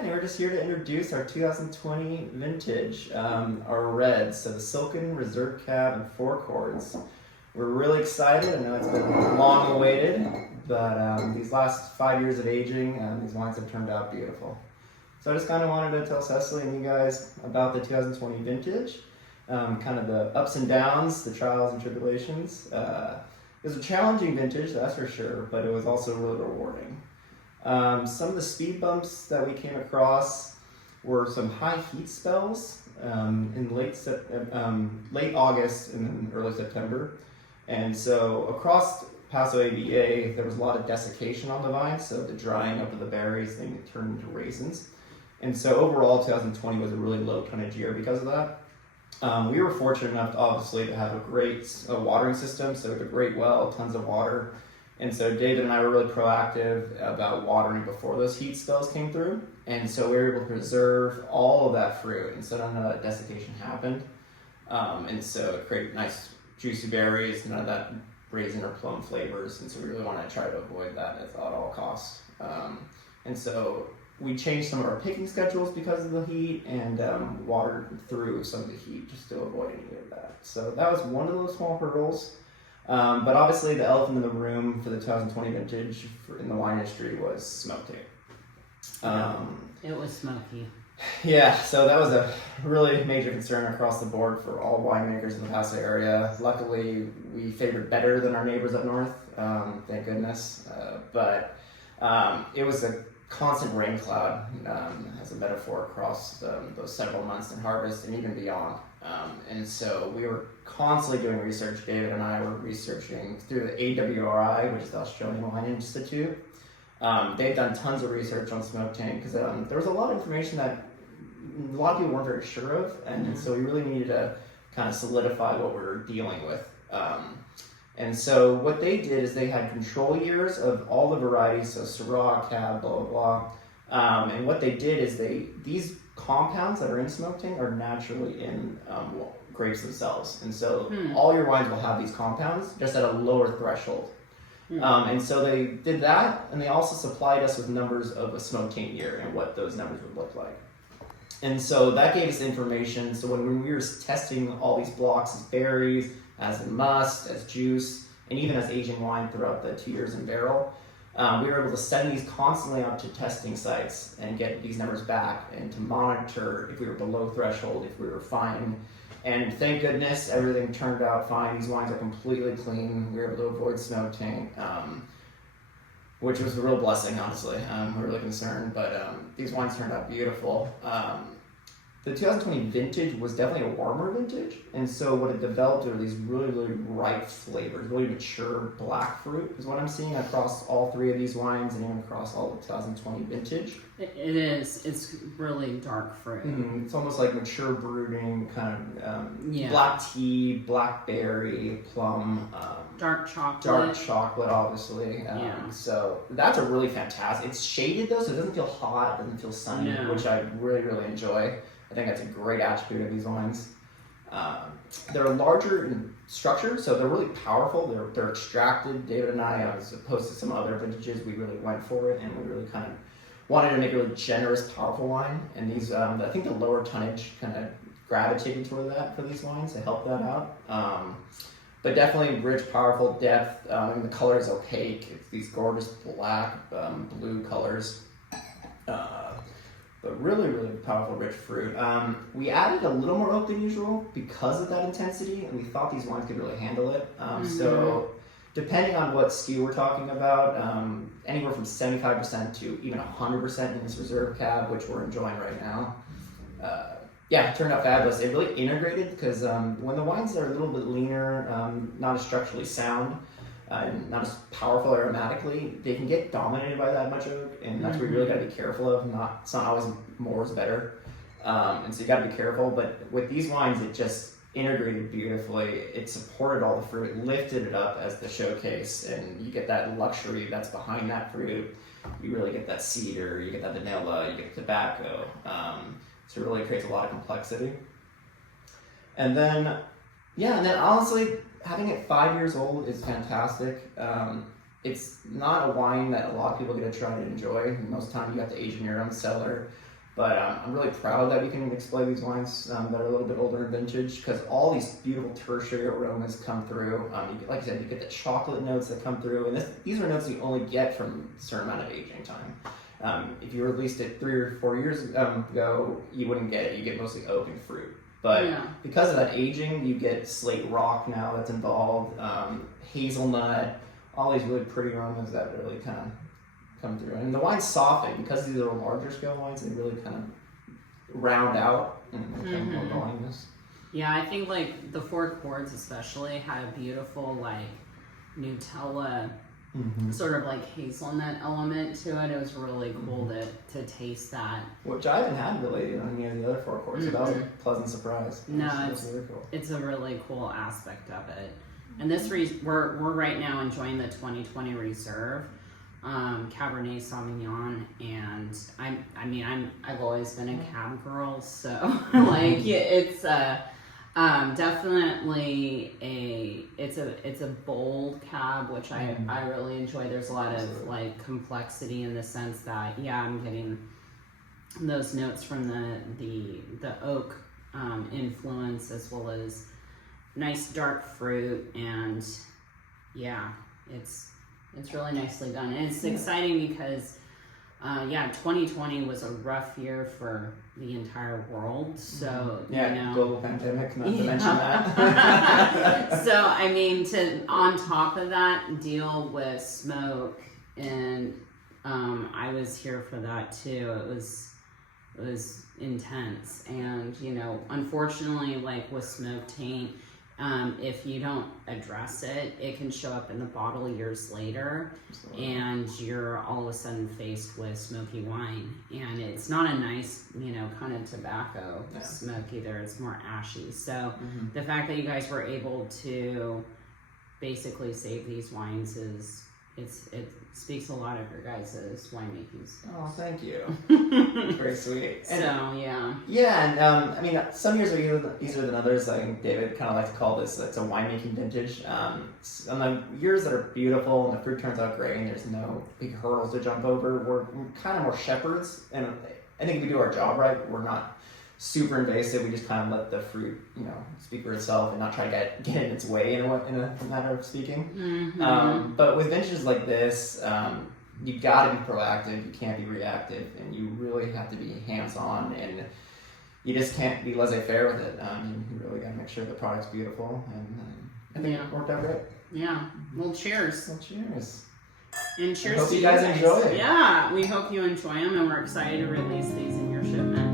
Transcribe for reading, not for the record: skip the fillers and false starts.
and we're just here to introduce our 2020 vintage, our reds, so the Silken, Reserve Cab, and 4 Chords. We're really excited. I know it's been long awaited, but these last 5 years of aging, these wines have turned out beautiful. So I just kind of wanted to tell Cecily and you guys about the 2020 vintage, kind of the ups and downs, the trials and tribulations. It was a challenging vintage, that's for sure, but it was also really rewarding. Some of the speed bumps that we came across were some high heat spells in late August and then early September. And so across Paso AVA, there was a lot of desiccation on the vines, so the drying up of the berries, they turned into raisins. And so overall, 2020 was a really low tonnage year because of that. We were fortunate enough, obviously, to have a great watering system, so a great well, tons of water. And so David and I were really proactive about watering before those heat spells came through. And so we were able to preserve all of that fruit, and so none of that desiccation happened. And so it created nice juicy berries, none of that raisin or plum flavors. And so we really want to try to avoid that at all costs. And so we changed some of our picking schedules because of the heat and watered through some of the heat just to avoid any of that. So that was one of those small hurdles. But obviously the elephant in the room for the 2020 vintage in the wine industry was smoke taint. It was smoky. Yeah, so that was a really major concern across the board for all winemakers in the Paso area. Luckily, we favored better than our neighbors up north, thank goodness. But it was a constant rain cloud as a metaphor across those several months in harvest and even beyond. And so we were constantly doing research. David and I were researching through the AWRI, which is the Australian Wine Institute. They've done tons of research on smoke taint because there was a lot of information that a lot of people weren't very sure of, and so we really needed to kind of solidify what we were dealing with. And so what they did is they had control years of all the varieties, so Syrah, Cab, blah, blah, blah. And what they did is these compounds that are in smoke taint are naturally in grapes themselves. And so all your wines will have these compounds just at a lower threshold. And so they did that, and they also supplied us with numbers of a smoke taint year and what those numbers would look like. And so that gave us information. So when we were testing all these blocks as berries, as in must, as juice, and even as aging wine throughout the 2 years in barrel, we were able to send these constantly out to testing sites and get these numbers back and to monitor if we were below threshold, if we were fine. And thank goodness everything turned out fine. These wines are completely clean. We were able to avoid smoke taint, which was a real blessing, honestly. We're really concerned, but these wines turned out beautiful. The 2020 vintage was definitely a warmer vintage, and so what it developed were these really, really ripe flavors, really mature black fruit is what I'm seeing across all three of these wines and even across all the 2020 vintage. It is. It's really dark fruit. It's almost like mature brooding, kind of black tea, blackberry, plum. Dark chocolate. Dark chocolate, obviously. So that's a really fantastic. It's shaded though, so it doesn't feel hot, it doesn't feel sunny, which I really, really enjoy. I think that's a great attribute of these wines. They're larger in structure, so they're really powerful. They're extracted. David and I, as opposed to some other vintages, we really went for it, and we really kind of wanted to make a really generous, powerful wine. And these, I think the lower tonnage kind of gravitated toward that for these wines to help that out. But definitely rich, powerful depth. And the color is opaque. It's these gorgeous black, blue colors. But really, really powerful, rich fruit. We added a little more oak than usual because of that intensity, and we thought these wines could really handle it. So depending on what SKU we're talking about, anywhere from 75% to even 100% in this Reserve Cab, which we're enjoying right now. It turned out fabulous. It really integrated because when the wines are a little bit leaner, not as structurally sound, not as powerful aromatically, they can get dominated by that much oak, and that's what you really got to be careful of. It's not always more is better, and so you got to be careful. But with these wines, it just integrated beautifully. It supported all the fruit, it lifted it up as the showcase, and you get that luxury that's behind that fruit. You really get that cedar, you get that vanilla, you get tobacco. So it really creates a lot of complexity. And then honestly, having it 5 years old is fantastic. It's not a wine that a lot of people get to try to enjoy. Most of the time you have to age in your own cellar. But I'm really proud that we can display these wines that are a little bit older in vintage because all these beautiful tertiary aromas come through. Like I said, you get the chocolate notes that come through, and these are notes you only get from a certain amount of aging time. If you released it 3 or 4 years ago, you wouldn't get it. You get mostly oak and fruit. But because of that aging, you get slate rock now that's involved, hazelnut, all these really pretty aromas that really kind of come through. And the wines soften because these are larger scale wines. They really kind of round out and become more voluminous. Yeah, I think like the 4 Chords especially had a beautiful like Nutella sort of like hazelnut element to it. It was really cool to taste that. Which I haven't had really on any of the other 4 Chords, so that was a pleasant surprise. No, it's really cool. It's a really cool aspect of it. And this we're right now enjoying the 2020 Reserve Cabernet Sauvignon, and I've always been a cab girl, so like it's definitely it's a bold cab, which I really enjoy. There's a lot of like complexity in the sense that I'm getting those notes from the oak influence as well as nice dark fruit, and it's really nicely done. And it's exciting because 2020 was a rough year for the entire world. So global pandemic, not to mention that. So I mean, to on top of that, deal with smoke, and I was here for that too. It was intense, and unfortunately, like with smoke taint, if you don't address it, it can show up in the bottle years later. Absolutely. And you're all of a sudden faced with smoky wine, and it's not a nice, kind of tobacco smoke either. It's more ashy. So the fact that you guys were able to basically save these wines it speaks a lot of your guys' winemaking skills. Oh, thank you. Very sweet. And, and some years are easier than others. I think David kind of likes to call this, it's a winemaking vintage. On the years that are beautiful and the fruit turns out great and there's no big hurdles to jump over, we're kind of more shepherds. And I think if we do our job right, we're not super invasive. We just kind of let the fruit, speak for itself and not try to get in its way in a matter of speaking. But with vintages like this, you got to be proactive. You can't be reactive, and you really have to be hands-on, and you just can't be laissez-faire with it. You really got to make sure the product's beautiful, and I think it worked out great. Yeah. Well, cheers. Well, cheers. And cheers I hope to you guys enjoy it. Yeah, we hope you enjoy them, and we're excited to release these in your shipment.